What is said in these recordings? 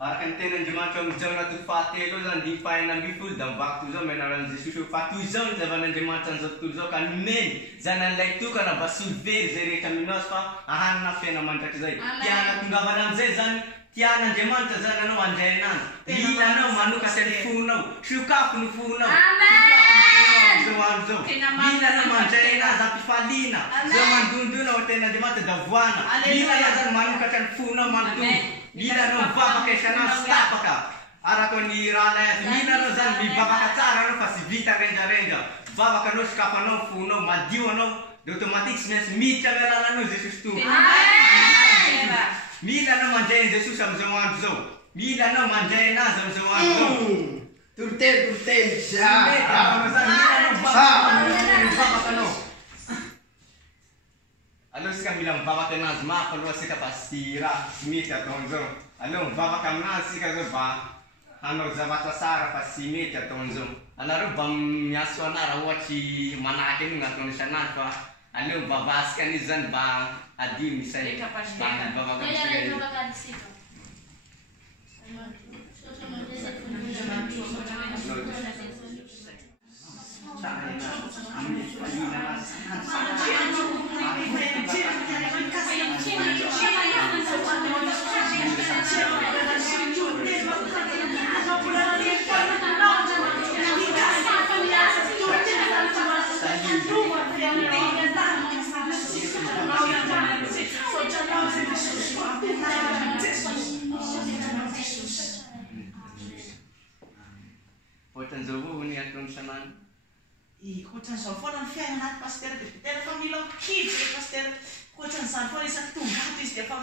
Araka ny ten'Andriamanitra amin'izao anaty fahatelo ao zany dimy faha enina ambin'ny folo da mivaky toy zao menaran'i Jesosy fa toy zao ny zavan'Andriamanitra an'izao tontolo zao ka nomeny zany an'ilay tokana mba sy very zay rehetra mino azy fa ahanina fiaina mandrakizay tiana tongavana am'izay zany tian'Andriamanitra zany anao andray anazy mila anao manokatra ny fonao sokafo ny fonao zao andro zao mila anao mandray anazy ampifaliana zao mandondona ao ten'Andriamanitra da voana mila anao zany manokatra ny fonao manotombo mila anao mivavaka isan'andro sy tapaka araka ny raha lay azy mila anao zany mivavaka tsara anao fa sy vita rendrarendra vavaka anao sokafanao fonao madio anao de automatique sy maintsy miditra amy alalanao Jesosy tompo mila anao mandray an' Jesosy am'izao andro zao mila anao mandray anazy am'izao andro zao Tortelo mila anao mivavaka anao allo sika mila mivavaka anazy mafy aloha sika fa sy raha sy mety ataon'izao allo mivavaka aminazy sika zao mba hanao zavatra tsara fa sy mety ataon'izao anareo mba miaso anara ohatry manahaky an'io gn'ataony isan'andro fa allo mivavasika an'izy zany mba adino isay mivavaka amitsika ohatran'izao avao ny ataony isan'andro ohatran'izao foana ny fiaina anaty pasteur dia tena fa mila mikidy e pasteur ohatran'izany foana isaky tongato izy dia fa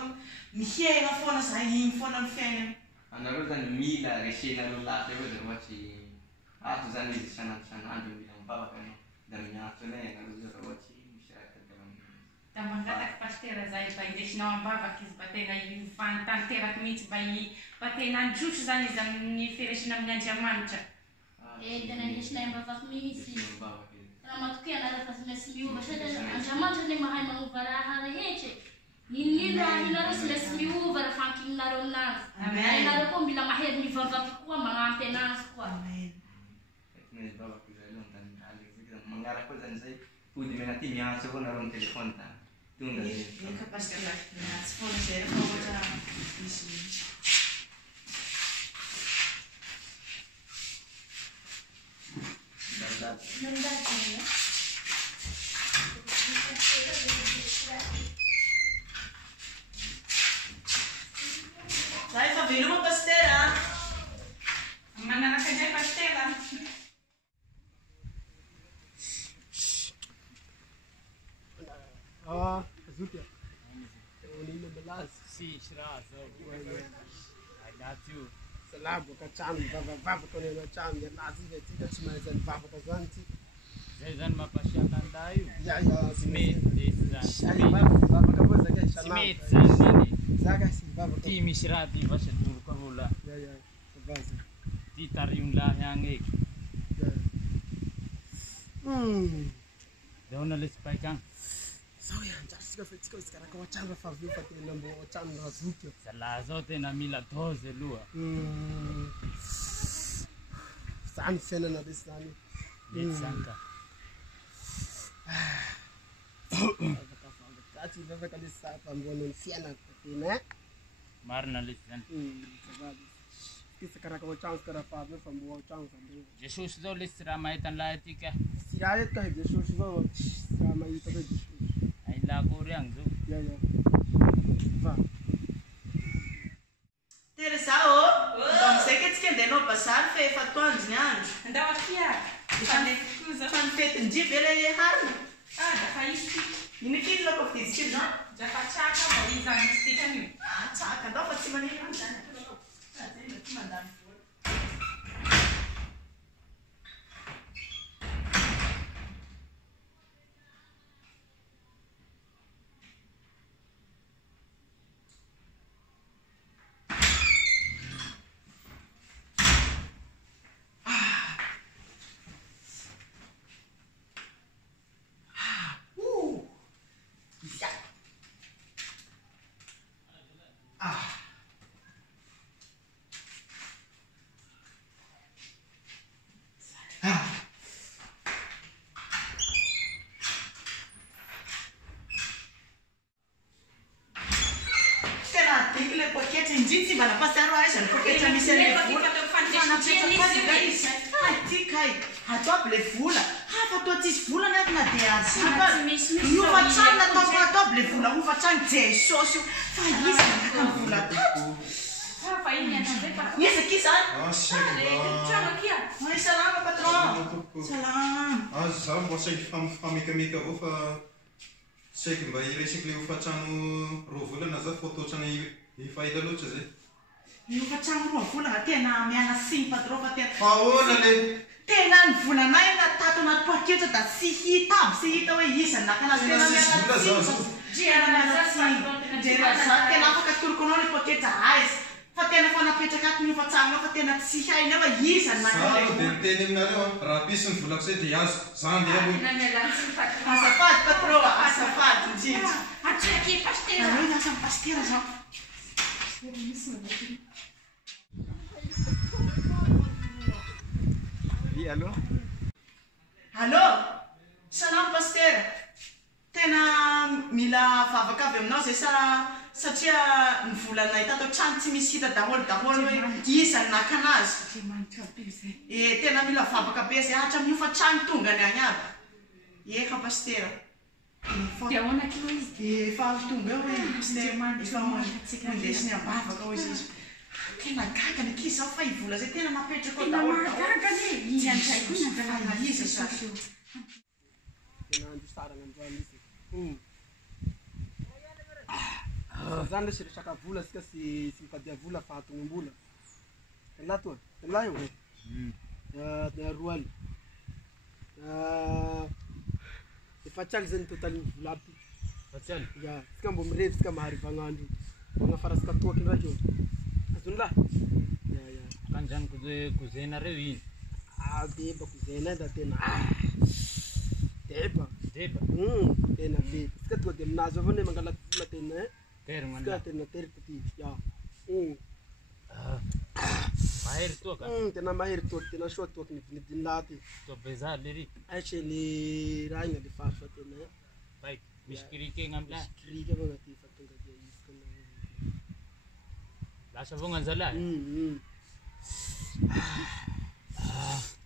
mihena foana zay igny foana ny fiainany anareo zany mila resenareo lahatra eo da ohatry ato zany izy isan'andro mila mivavaka anao da miantso anay anareo zao raha ohatry misy raha da mangataky pasteur zay mba indesinao ambavaky izy mba tena fantanteraky mihitsy mba tena androtro zany izy amin'ny firesina amin'ny Andriamanitra tena indesinay ambavaky mihitsy raha matoky anareo fa sy maintsy miova satria Andriamanitra le mahay manova raha rehetra ninino raha inareo sy maintsy miova raha fankininareo anazy anareo koa mila mahery mivavaky koa magnampy anazy koa magnaraka koa zany zay pody mena ty miantso avao nareo amy telefony da tonga eka pasteur miantsy foana zay rehefa ohatra misy Sai fa veloma pasteur manaraka indray pasteur Zutia. Unina belas. Si, shra, so. I got you. Salamu kacham vava kone na cham ya nazi ve tika chimaizen vava kazanti. Zezan mapashakandayo. Ya Smith this Shani vava kaboza ke shalom. Smith zanini. Zaga si vava. Ti mishra ti vasha dur kahula. Ya baza. Ti tariun la yange. Ya. Dona lespaikang. So ya jasika fetika usikara kwa chamba favu pati nambo chamba Zutia. Sala zote na mila doze lua. Sani fena na bisani. Sanka. Kati baba kali sapa mbono fiana kutina. Marna lisan. Kisa kara kwa chance kara favu fambo chance fambo. Jesus do lisra maitan la etika. Sirayet ka Jesus do sama ita do Jesus. Ai la koreang zo. Ya. Va. Teresao, donc c'est que tu quer de no passar fe fatuan zianjo. andao akia fanekuza Fan fete njip ele harna. dafa izy Ini kids la kwa kids no? dafa tsaka mba izany izy tika anio Tsaka dafa tsy maneno zany. Tsy mandany foana. mbana pasitera aizany poketra misy an'le vola fanapetraka izy ty kay atao aby le vola hafa atao tsisy vola anatina dia azifa iofatrano nataoko atao aby le vola ofatrano jesosy io fa izy nakaka ny vola tato Yes, kiss on. Salama patron. Salam. Zaho mba saika famekemeka avao fa saika mba iresaka le hofatrano roa volana za fa totrana ifaila loatra zay. Hofatrano roa volana tena miala siny patron fa tena. Fa ahoana le tena ny volanay natato anaty poketra da sy hita aby sy hita hoe izy nakana tena miala siny. Tena afaka atoroko anao le poketra aiza. Fa tena fanapetraka ato ny hofatrano fa tena tsy hainao hoe izy nakana. Zaho dia miteny aminareo raha pisy ny volako zay dia azo zany dia aloha. Azafady patron, azafady indrindra. Atreky pastera. Allo niasa amin'ny pastera zao. Oui, allô? Allô? Salam pastera. Tena mila vavaka avy aminao zay satria ny volanay tato trano tsy misy hita daholo hoe iza ny nakana azy. Tena mila vavaka be zay hatramin'ny hofatrano tonga ny agny aby. Eka pastera. Efa tonga eo hoe pastera efa mondesiny ambavaka hoe izy. Tena gaga ny kizy zao fa ivola zay tena napetraka ao daholo. Izy sa. Tena andro sarana androany izy. Zany le siresaka vola sika sy mipadia vola fa atony mbola. Tena toa. Tena io. Roaly. Efatraly zany totaly vola aby. Fatraly. Ya, sika mbo mirevy sika mahariva gn'andro. Magnafara sika toaky ndraiky io. Azony la. Ya. Kanjany kuzenareo iny. Beba kuzena da tena. Deba. Tena beba. Sika toa dia aminazy avao ne mangalaky vola tena Terma sika tena tery ty. Ya. Mahery toaka. Tena mahery toaky tena soa toaky nidinidiny laty. Toa bezary le ry. Aisy le raha igny le fafa tena. Baik, misy kirike ngamla. Kirike avao anaty fa tonga dia izy kana. Lasa avao nganzala.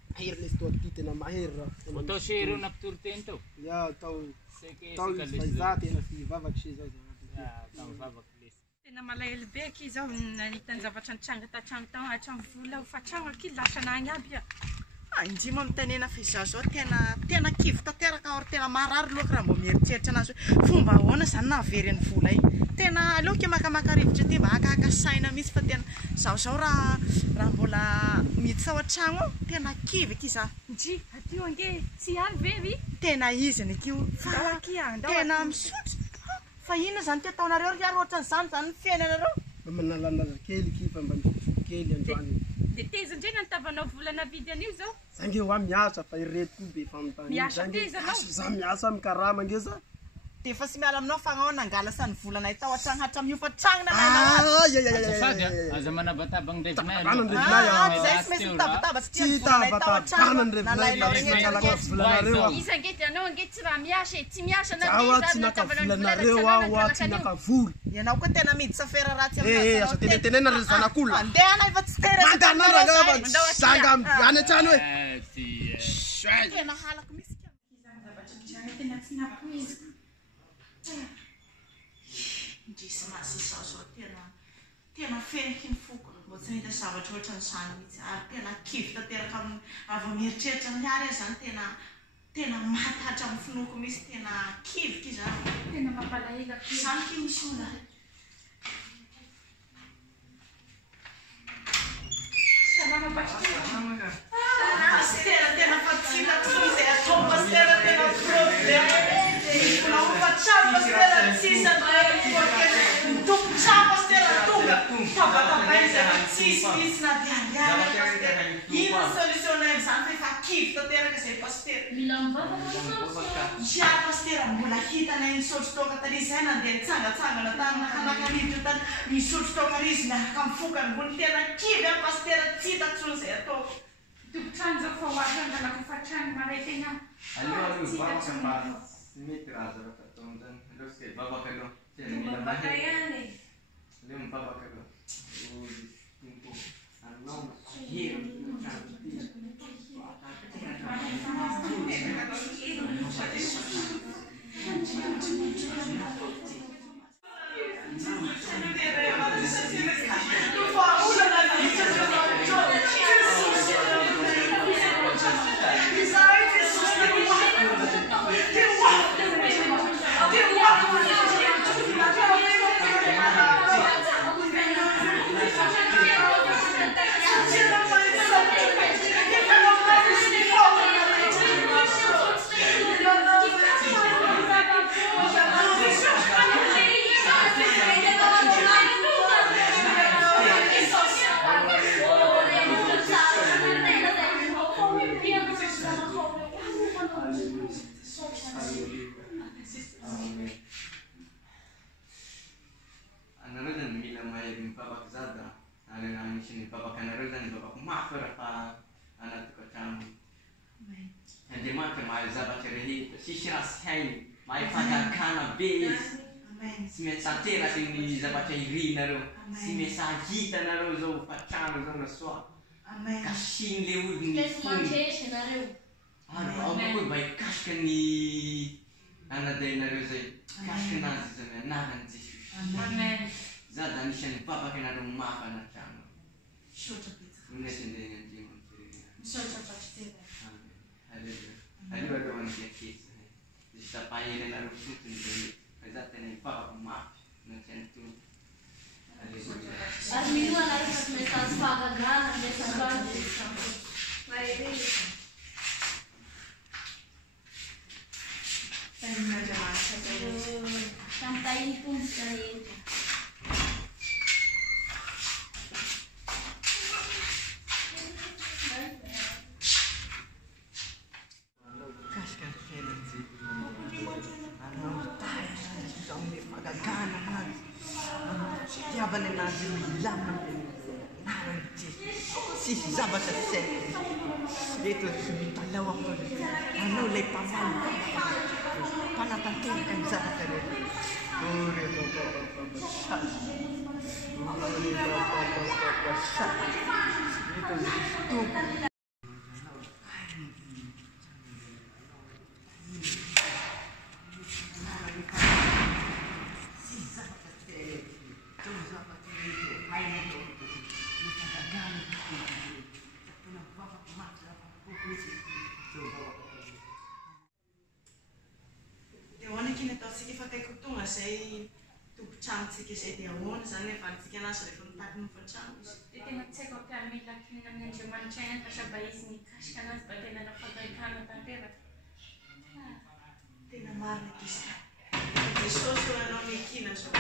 Mahery le toaky tena mahery raha. Atao sero napitoroteny tao. Ya, tao Seke faiza tena sy vavaky se zao. tao vavaky lesy. Tena malahelo be aky zao nahita ny zavatra nitranga tatrano tao hatramy vola ho fatrano aky lasana agny aby a. Indrimo mitanena fa izaho zao tena kivy tanteraka or tena marary loaka raha mbo mieritreritra anazy hoe fomba ahoana zany nahavery ny vola iny. Tena aleoko makamaka rivotra ty mba hakahaka saina mihitsy fa tena zao raha mbola miditra ao an-tragno ao tena kivy aky izaho. Nji, atio ange tsy aly vevi. Tena izy ny akio fa tena misotro. Fa inona zany ataonareo ry ohatran'izany zany ny fiainanareo. Manalalaza kely kifa mba kely androany. De teza ndray nantavanao volana vidy an'io zao. Zange ho miasa fa ireto koa be famontany. Miasa teza anao. Za miasa mikarama ngeza. Dia fa sy miala aminao fa anao nangala sa ny volanay tao an-tragno hatramin'ny hofatragno na Azafady aza manabatabagny ndraikinay. zay sy maintsy mitabataba satria ny volanay tao an-tragno nalainao regny Iza ange dia anao ange tsy raha miasa tsy miasa na Awa tsy nakavolanareo awa tsy nakavola. Ianao koa tena miditra fera ratsy Asa tenentenena ry zanak'olona. Andehana efa tsy teresaka Sanga any an-trano hoe. tena halako misy tena tsy napoiziko. indrisy masisa zao tena feniky ny foko mbo tsy nahita zavatra ohatran'izany mihitsy ary tena kivy tanteraka avy mieritreritra amin'ny ary zany tena maty hatramin'ny finoko misy tena kivyky izany. Tena mampalahelo aky. Zany ky misy olona. Salama pastera. Pastera tena fatsika tsy zay atao pastera tena problème. Fatsika pastera tsisa tompotra pastera tonga tabatabay zay tsisy misy na diariary pastera. Ino solutionnaire zany fa efa kivy tanteraka zay pastera. Mila mivavaka Ya pastera mbola hitanay nisotro toaka tary izay nandeha nitsangatsangana tany nakanaka rivotro tany nisotro toaka ry izy miaraka mifokany mbony tena kivy a pastera tsy hita tsony zay ataoko. Tompotrano zao fa hoazy angalako fatrano maray tena. Mety raha zavatra ataon'izany. Aleo sika hivavaka aloha. Mivavaka ihany. Aleo mivavaka aloha. anisan'ny babakanareo zany babako mafy raha anaty tokantrano. Andriamanitra mahay zavatra rehetra, sisy raha sy hainy, mahay fanjakana be izy. Tsy maintsy ateraky ny zavatra irinareo, tsy maintsy ahitanareo zao fatrano zao na soa. Kasiny le olony fony. Ary ao koa mba hikasika ny anadainareo zay. Kasika anazy zany anaran'i Jesosy. Za da anisan'ny babaka anareo mafy anatrano. Minaiky andeha Andriamanitra. Aleluia alohan'ny aketsy. Izy tapahely anareo fotony zay. Fa za tena babako mafy anatrano toy. Ary mino anareo fa tsy maintsy azo fahagagana am'resakandro. Tamitahiny tomboka rehetra. Kasika ny fiainan'izay anamotay anazy amin'ny fagagana anazy fitiavany anazy milamina naran'ny Jesosy sisy zavatra tsy reto mitalao aho anao lay mpamaly mpanatanteraka ny zavatra rehetra zay tompotranotsika izay dia ahoana zany hoe valitsika anazy rehefa mitady ny fatrano izy. Dia tena tsy haiko hoe mila kinina amin'ny Andriamanitra ihany fa saba izy nikasika anazy mba tena nafankahitana tanteraka. Tena marina Kristy. Jesosy eo anao mikina zao.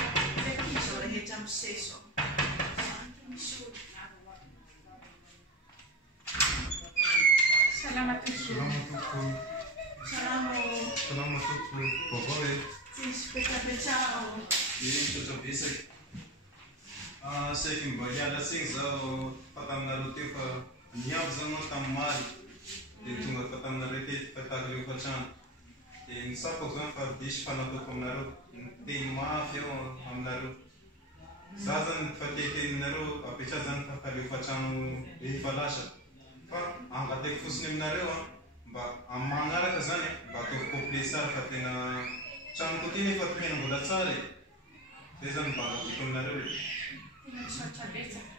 Izao rehetra amin'izay zao. Salama tokoa. Salama. Salama tokoa. Vaovao e. Tsisy petrapetrahao. Petrapetraky. Saiky mba hialatsigny zao fataminareo teo fa niavy zao moa tamin'ny maly. Dia tonga fataminareo teto fataka leo fatrano. Dia nisapako zany fa disy fanataoko aminareo. Teny mafy ao aminareo. Za zany fateteninareo apetra zany fakaleo fatrano efa lasa. Fa angateko fosiny aminareo mba magnaraka zany mba ataoko complet tsara fa tena trano koa ty nefa tohena mbola tsara e. Zay zany mba angateko aminareo e. Tena misaotra betsaka.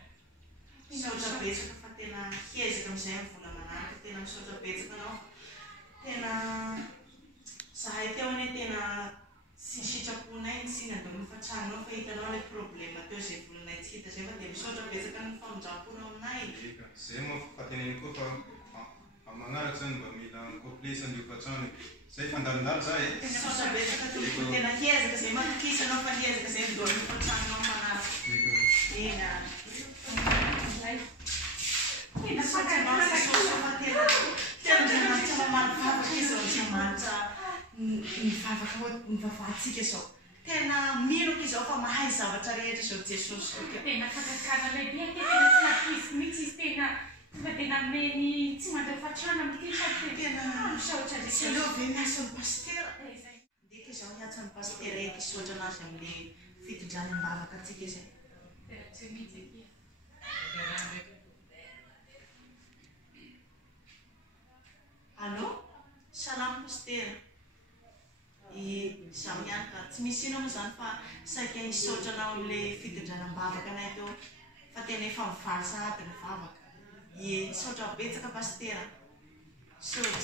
Misaotra betsaka fa tena hiezaka amin'izay amin'ny vola manaraka. Tena misaotra betsaka anao. Tena zahay teo ane tena sy sitraponay ny siny andao fatrano fa hitanao ilay problema teo izay volanay tsy hita zay fa dia misaotra betsaka ny famonjam-pona aminay. Zay moa fa teneniny koa fa magnaraka zany mba mila complet zany io fatrano. Zay fandalindalo za e. Misaotra betsaka tompoko tena hiezaka zay matokisa anao fa hiezaka zay ndao ny fatranonao manaraka. Tena. Tena fatramansa fa tena Andriamanitra mamaly vavaka izy ao Andriamanitra mivavahantsika zao. Tena miloko izao fa mahay zavatra rehetra zao Jesosy. Tena fakakana lehibe tena tsy napisy mihitsy izy tena tena meny tsy mandao fatrano amin'ity sady tena misaotra Jesosy. Aleo ve miasa ny pastera? Ndeka izao hiatsa ny pastera eky isotra anazy amin'ilay fitondrany am-bavaka antsika izay. Tena tsy mihitsy eky. Allô? Salama pastera. Zaho ihany ka tsy misy ino moa zany fa saika hisaotra anao amin'ilay fitondrana am-bavaka anay teo fa tena efa mivaly sahady ny vavaka. Saotra betsaka pastera. Saotra.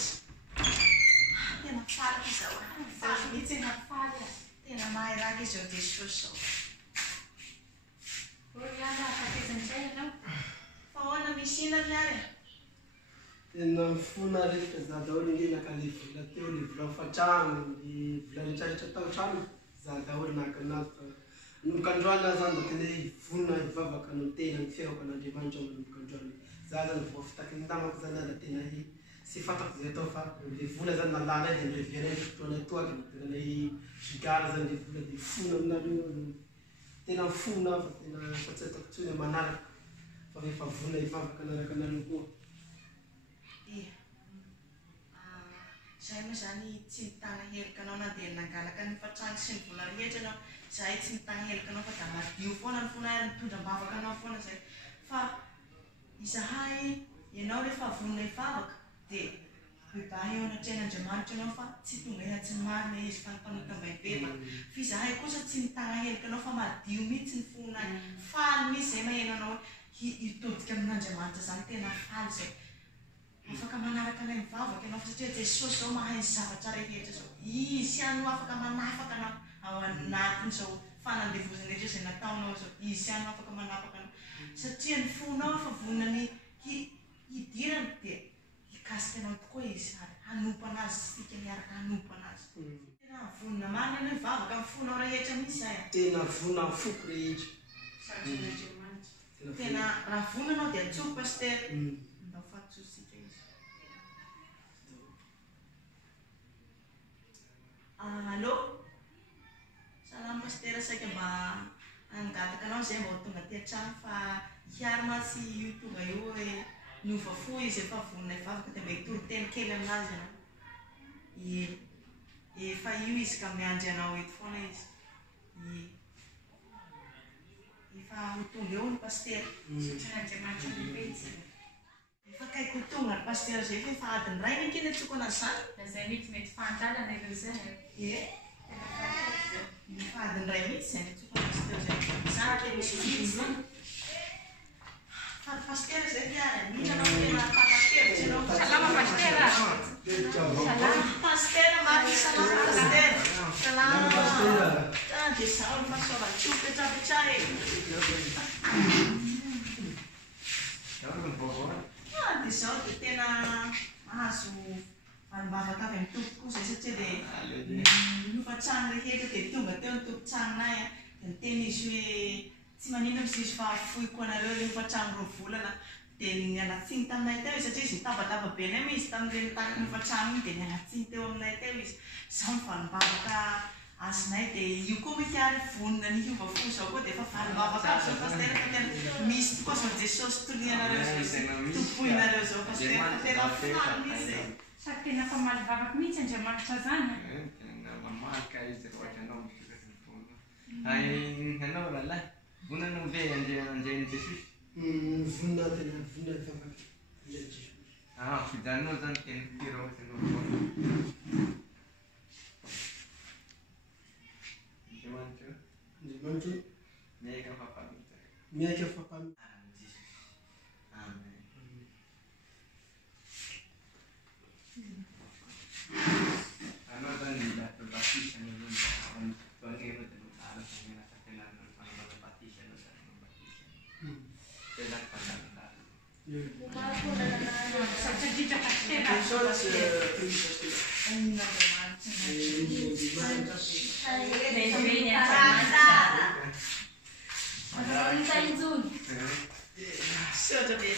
Tena faly izao. Faly mihitsy tena faly. Tena mahay raka izy ao Jesosy zao. Oriana afatezan'izay ianao? Fa ahoana misy ina ry ary? Tena mifona rehetra za daholo indray naka le vola teo, le vola fatrano, le vola rehetrarehetra tao trano, za daholo naka anazy fa nomboka androany zany da tena vonona hivavaka no tena ny fiaoko an'Andriamanitra manomboka androany. Za zany vao fitaky ny namako zany da tena sy fantako zay atao fa le vola zany nalana dia nirevianay le fotoana toaky tena ilay gigara zany le vola dia fona aminareo tena fona fa tena fa tsy ataoko tsony manaraka fa rehefa vona hivavaka anaraka anareo koa. Zahay moa zany tsy mitana helika anao na dia nangalaka ny fatrangy sy ny vola rehetra anao, zahay tsy mitana helika anao fa da madio foana ny fona mitondra mbavaka anao foana zay. Fa izahay ianao rehefa vonona hivavaka dia bebahy eo anatrehan'Andriamanitra anao fa tsy tonga ihatsy ny marina izy fa nympanotam-baibeba. Fa izahay kosa tsy mitana helika anao fa madio mihitsy ny fona, faly mihitsy zay maheno anao hitodika amin'Andriamanitra zany tena faly zay. Afaka manaraka anay mivavaka ianao fa satria Jesosy zao mahay ny zavatra rehetra zao. Izy ihany no afaka manafaka anao ao anatin'izao fanandevozana rehetra izay nataonao zao. Izy ihany no afaka manafaka anao. Satria ny fonao efa vonona ny hidirana dia hikasika anao tokoa izy ary hanompo anazy sy tika miaraka hanompo anazy. Tena vonona marina ianao hivavaka amin'ny fonao rehetra mihitsy zay. Tena vona foko rehetra. Tena raha vona anao dia atsoky paster. Ndao fahatsotsika izy. Allô? Salama paster, saika mba angataka anao zay mba ho tonga aty an-trano fa hiary matsy io tonga io hoe nova fo izy efa vonona hivavaka dia mba hitoro-teny kely aminazy ianao. Efa io izy ka miandry anao eto foana izy. Efa ho tonga eo ny paster. Satria Andriamanitra Efa kaiky ho tonga ny paster zay fa efa adiny ray ny kely atsoko anazy zany. Zay mety fantalana ireo zay. Efa adiny ray mihitsy zay atsoko ny paster zay. Zany dia misy mihitsy. Fa paster zay tiara, mihina anao tena papastevitra ianao. Salama paster. Salama paster, mari salama paster. Salama. Dia zao ny fahasoavan-tsoa petrapetra e. Dia zao dia tena mahazo vanim-bavaka avy amin'ny tompo koa zay satria dia nofa-trano rehetra dia tonga teo ny tompo-tranonay dia niteny izy hoe tsy manino misy izy fa fohiko anareo ilay nofa-trano roa volana dia nialatsiny taminay teo izy satria izy nitabataba be anay moa izy tamin'ireny tany nofa-trano iny dia nialatsiny teo aminay teo izy. Zao ny vanim-bavaka azonay dia io koa mety ary vonona ny hiova fo zao koa dia efa vanim-bavaka aby zao paster fa tena misy tokoa zao Jesosy torianareo zao tompoinareo zao paster fa tena faly mihitsy zay. Sady tena fa malivavaka mihitsy Andriamanitra zany. Tena mamalika izy rehetra anao misikasy foana. Anao rahalahy, vonanao ve andrain'i Jesosy? Vonona tena vonona hivavaka. Fijanonao zany tena fitira ohatsy anao foana. Andriamanitra miaika fampamita. miaika fampamita. Amen. Anao zany mila batisa ny banero dia notala tena tena fanaovana batisa anao zany batisa. Tena fandanindala. Satria ditra paster. Andriamanitra injony. Seotra be